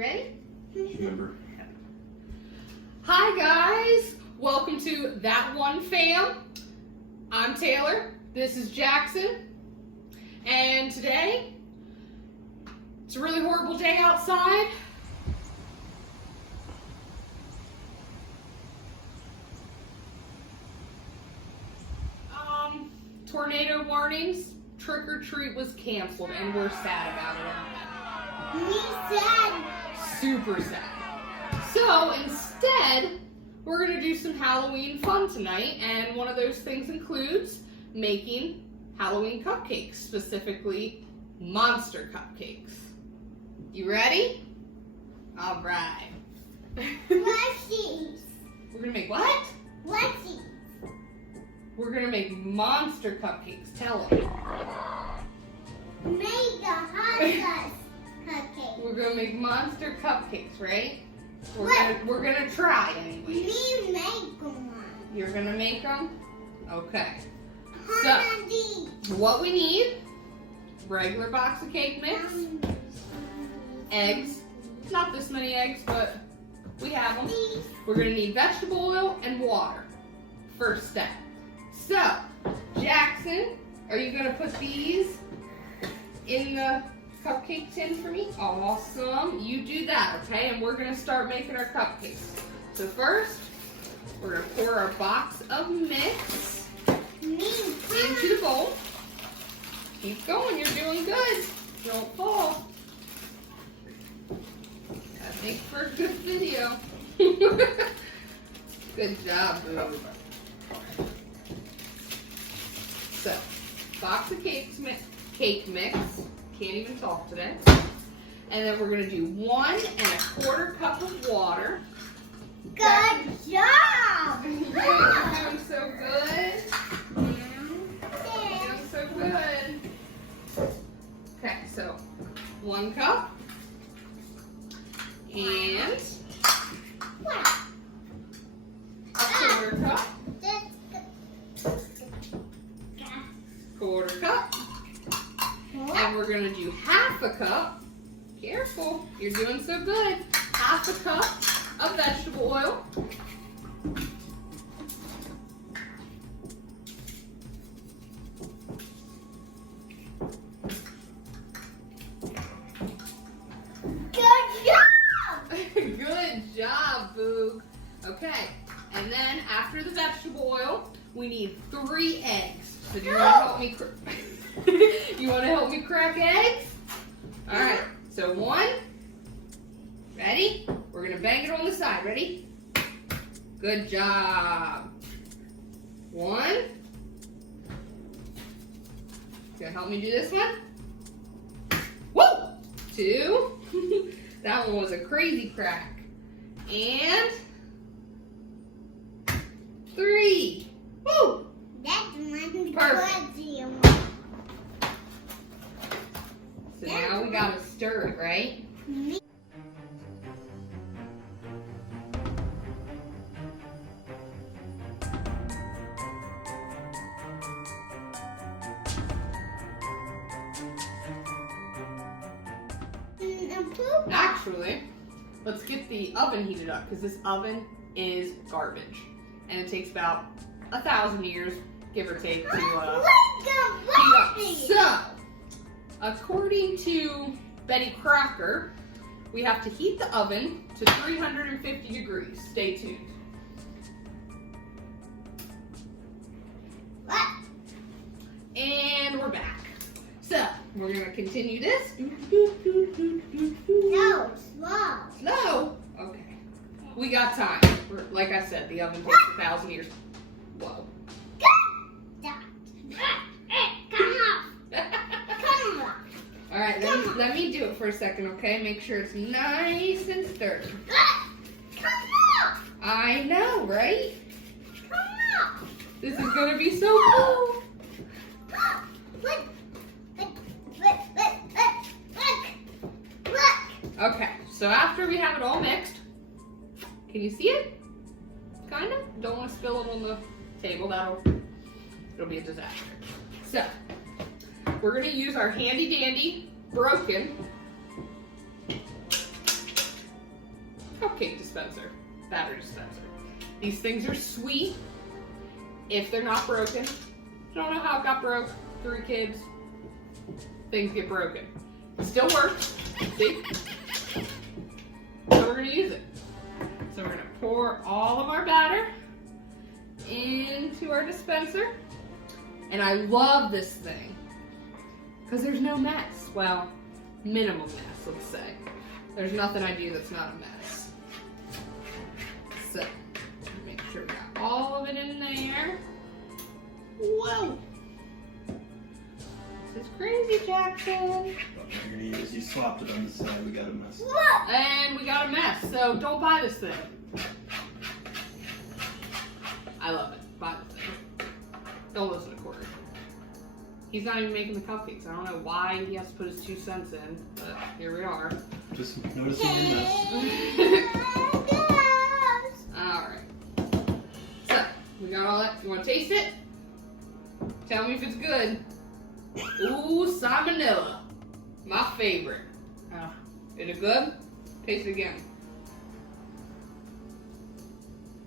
ready? Remember. Hi guys, welcome to That One Fam. I'm Taylor, this is Jackson, and today, it's a really horrible day outside. Tornado warnings, trick or treat was canceled, and we're sad about it. Me sad. Super sad. So instead, we're gonna do some Halloween fun tonight, and one of those things includes making Halloween cupcakes, specifically Monster Cupcakes. You ready? All right. Plushies. We're gonna make what? Plushies. We're gonna make Monster Cupcakes. Tell them. Make a hot sauce cupcake. We're gonna make Monster Cupcakes, right? We're gonna try anyway. Me make one. You're gonna make them? Okay. Honey. What we need, regular box of cake mix, eggs, not this many eggs, but we have them. We're gonna need vegetable oil and water, first step. So, Jackson, are you gonna put these in the cupcake tin for me? Awesome, you do that, okay? And we're gonna start making our cupcakes. So first, we're gonna pour our box of mix into the bowl. Keep going, you're doing good. Don't fall. That makes for a good video. Good job, boo. So, box of cake mix. Can't even talk today. And then we're gonna do 1 1/4 cup of water. Good job. You're doing so good. You're doing so good. Okay, so 1 cup and a 1/4 cup. 1/4 cup. And we're gonna do 1/2 cup. Careful, you're doing so good. 1/2 cup of vegetable oil. Good job. Good job, Boog. Okay, and then after the vegetable oil, we need 3 eggs. So do you want to help me? You want to help me crack eggs? All right. So 1. Ready? We're gonna bang it on the side. Ready? Good job. 1. Gonna help me do this one? Woo! 2. That one was a crazy crack. And 3. Woo! That's one Perfect. good. So now we gotta stir it, right? Actually, let's get the oven heated up because this oven is garbage. And it takes about 1,000 years, give or take, to heat up. So, according to Betty Crocker, we have to heat the oven to 350 degrees. Stay tuned. And we're back. So, we're going to continue this. No, slow. Slow? Okay. We got time. Like I said, the oven takes 1,000 years. Whoa. Come on. All right, let me do it for a second, okay? Make sure it's nice and sturdy. Come on. I know, right? Come on. This is gonna be so cool. Look. Okay, so after we have it all mixed, can you see it? Kind of. Don't want to spill it on the table. It'll be a disaster. So, we're gonna use our handy dandy broken cupcake dispenser, batter dispenser. These things are sweet if they're not broken. Don't know how it got broke. 3 kids, things get broken. It still works, see? So we're gonna use it. So we're gonna pour all of our batter into our dispenser. And I love this thing because there's no mess. Well, minimal mess, let's say. There's nothing I do that's not a mess. So, make sure we got all of it in there. Whoa! This is crazy, Jackson. What you're gonna use, you swapped it on the side, we got a mess. And we got a mess, so don't buy this thing. I love it. Buy the thing. Don't listen to Corey. He's not even making the cupcakes. I don't know why he has to put his 2 cents in, but here we are. Just noticing your mess. Alright. So, we got all that. You want to taste it? Tell me if it's good. Ooh, salmonella. My favorite. Is it good? Taste it again.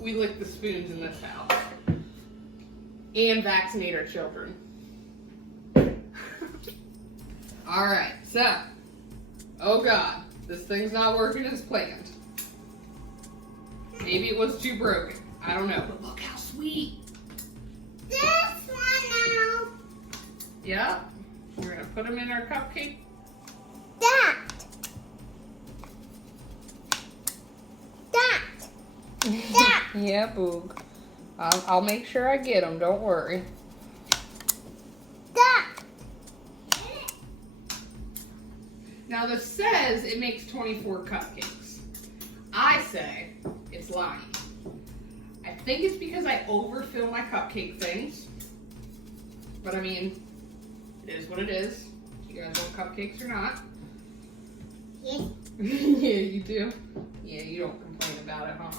We lick the spoons in this house. And vaccinate our children. Alright, so. Oh God, this thing's not working as planned. Maybe it was too broken. I don't know, but look how sweet. This one now. Yep. We're gonna put them in our cupcake. That. Yeah, Boog. I'll make sure I get them, don't worry. That. Now this says it makes 24 cupcakes. I say it's lying. I think it's because I overfill my cupcake things. But I mean, it is what it is. You guys want cupcakes or not? Yes. Yeah, you do? Yeah, you don't complain about it, huh?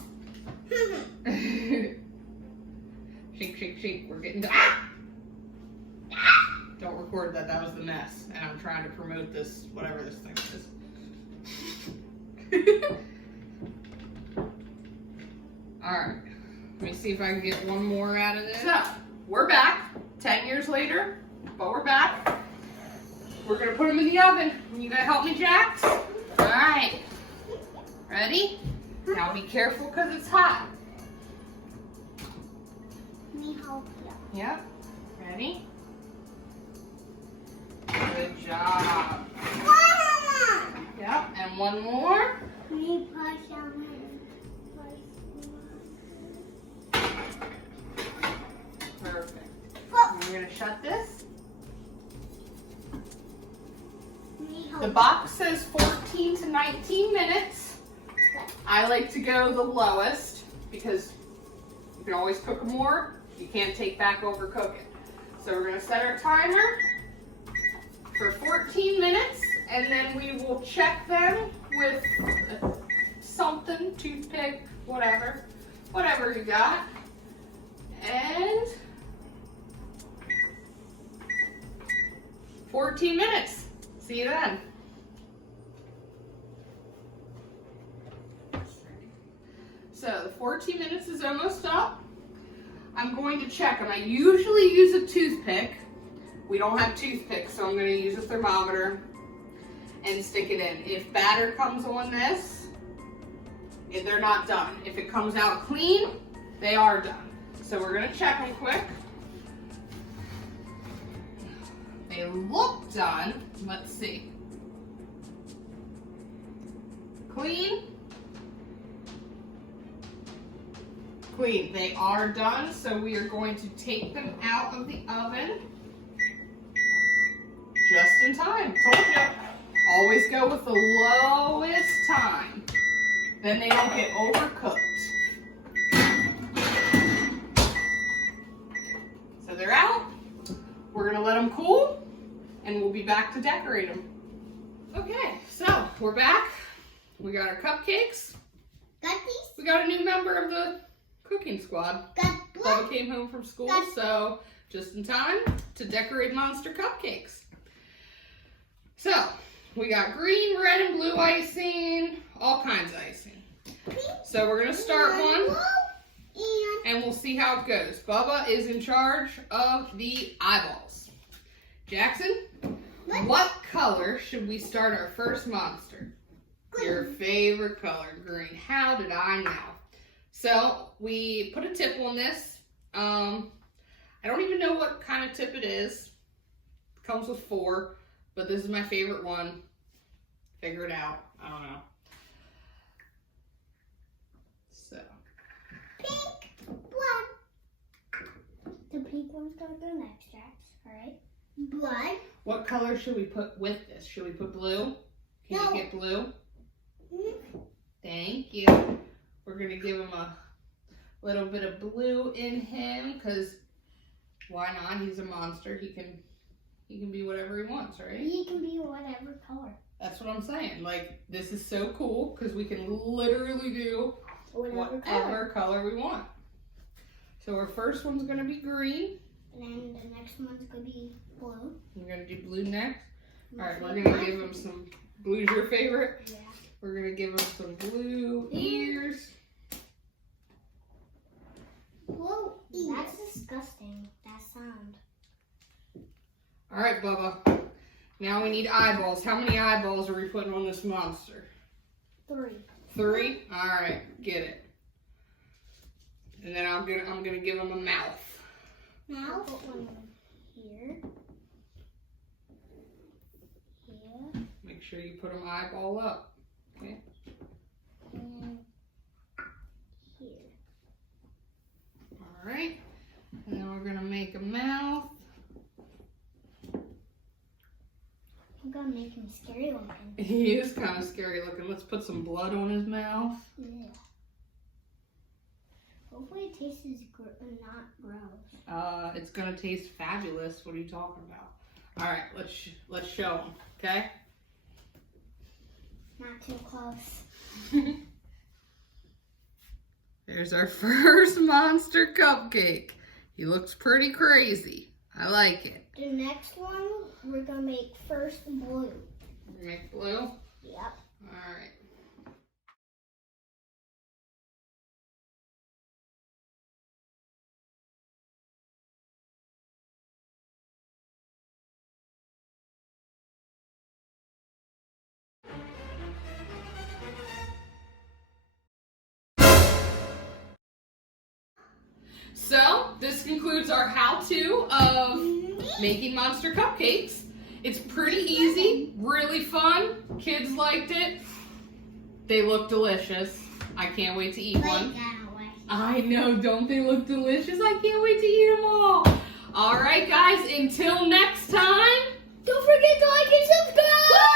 Shake, shake, shake. We're getting to... Ah! Don't record that. That was the mess. And I'm trying to promote this, whatever this thing is. Alright. Let me see if I can get one more out of this. So, we're back. 10 years later, but we're back. We're going to put them in the oven. You going to help me, Jax? Alright. Ready? Now be careful because it's hot. Let me help you. Yep. Ready? Good job. Yep. And one more. Let me push on it. Perfect. We're going to shut this. Let me help The box says 14 to 19 minutes. I like to go the lowest because you can always cook more. You can't take back overcook it. So we're going to set our timer for 14 minutes and then we will check them with something, toothpick, whatever you got. And 14 minutes. See you then. So the 14 minutes is almost up. I'm going to check them. I usually use a toothpick. We don't have toothpicks, so I'm going to use a thermometer and stick it in. If batter comes on this, they're not done. If it comes out clean, they are done. So we're going to check them quick. They look done. Let's see. Clean. Clean. They are done, so we are going to take them out of the oven just in time. Told you. Always go with the lowest time. Then they don't get overcooked. So they're out. We're going to let them cool, and we'll be back to decorate them. Okay, so we're back. We got our cupcakes. Got these? We got a new member of the cooking squad. Got Bubba came home from school, so just in time to decorate Monster Cupcakes. So, we got green, red, and blue icing, all kinds of icing. So we're gonna start one, And and we'll see how it goes. Bubba is in charge of the eyeballs. Jackson, what color should we start our first monster? Your favorite color, green. How did I know? So we put a tip on this. I don't even know what kind of tip it is. It comes with 4, but this is my favorite one. Figure it out. I don't know. So. pink, blood. The pink one's gonna go next, Jax. Alright. Blood. What color should we put with this? Should we put blue? Can No. you get blue? Mm-hmm. Thank you. We're gonna give him a little bit of blue in him, because why not? He's a monster. He can be whatever he wants, right? He can be whatever color. That's what I'm saying. Like, this is so cool because we can literally do whatever color we want. So our first one's gonna be green. And then the next one's gonna be blue. We're gonna do blue next. All right, we're gonna give him some. Blue's your favorite. Yeah. We're gonna give him some blue ears. Blue ears. That's disgusting. That sound. All right, Bubba. Now we need eyeballs. How many eyeballs are we putting on this monster? 3. 3. All right, get it. And then I'm gonna give him a mouth. Now put one here. Here. Make sure you put him eyeball up. Okay. And here. All right. And then we're gonna make a mouth. I'm gonna make him scary looking. He is kind of scary looking. Let's put some blood on his mouth. Yeah. Hopefully it tastes not gross. It's gonna taste fabulous. What are you talking about? All right, let's show him. Okay. Not too close. There's our first Monster Cupcake. He looks pretty crazy. I like it. The next one, we're gonna make first blue. Make blue? Yep. All right. So, this concludes our how-to of making Monster Cupcakes. It's pretty easy, really fun. Kids liked it. They look delicious. I can't wait to eat one. I know, don't they look delicious? I can't wait to eat them all. All right, guys, until next time. Don't forget to like and subscribe!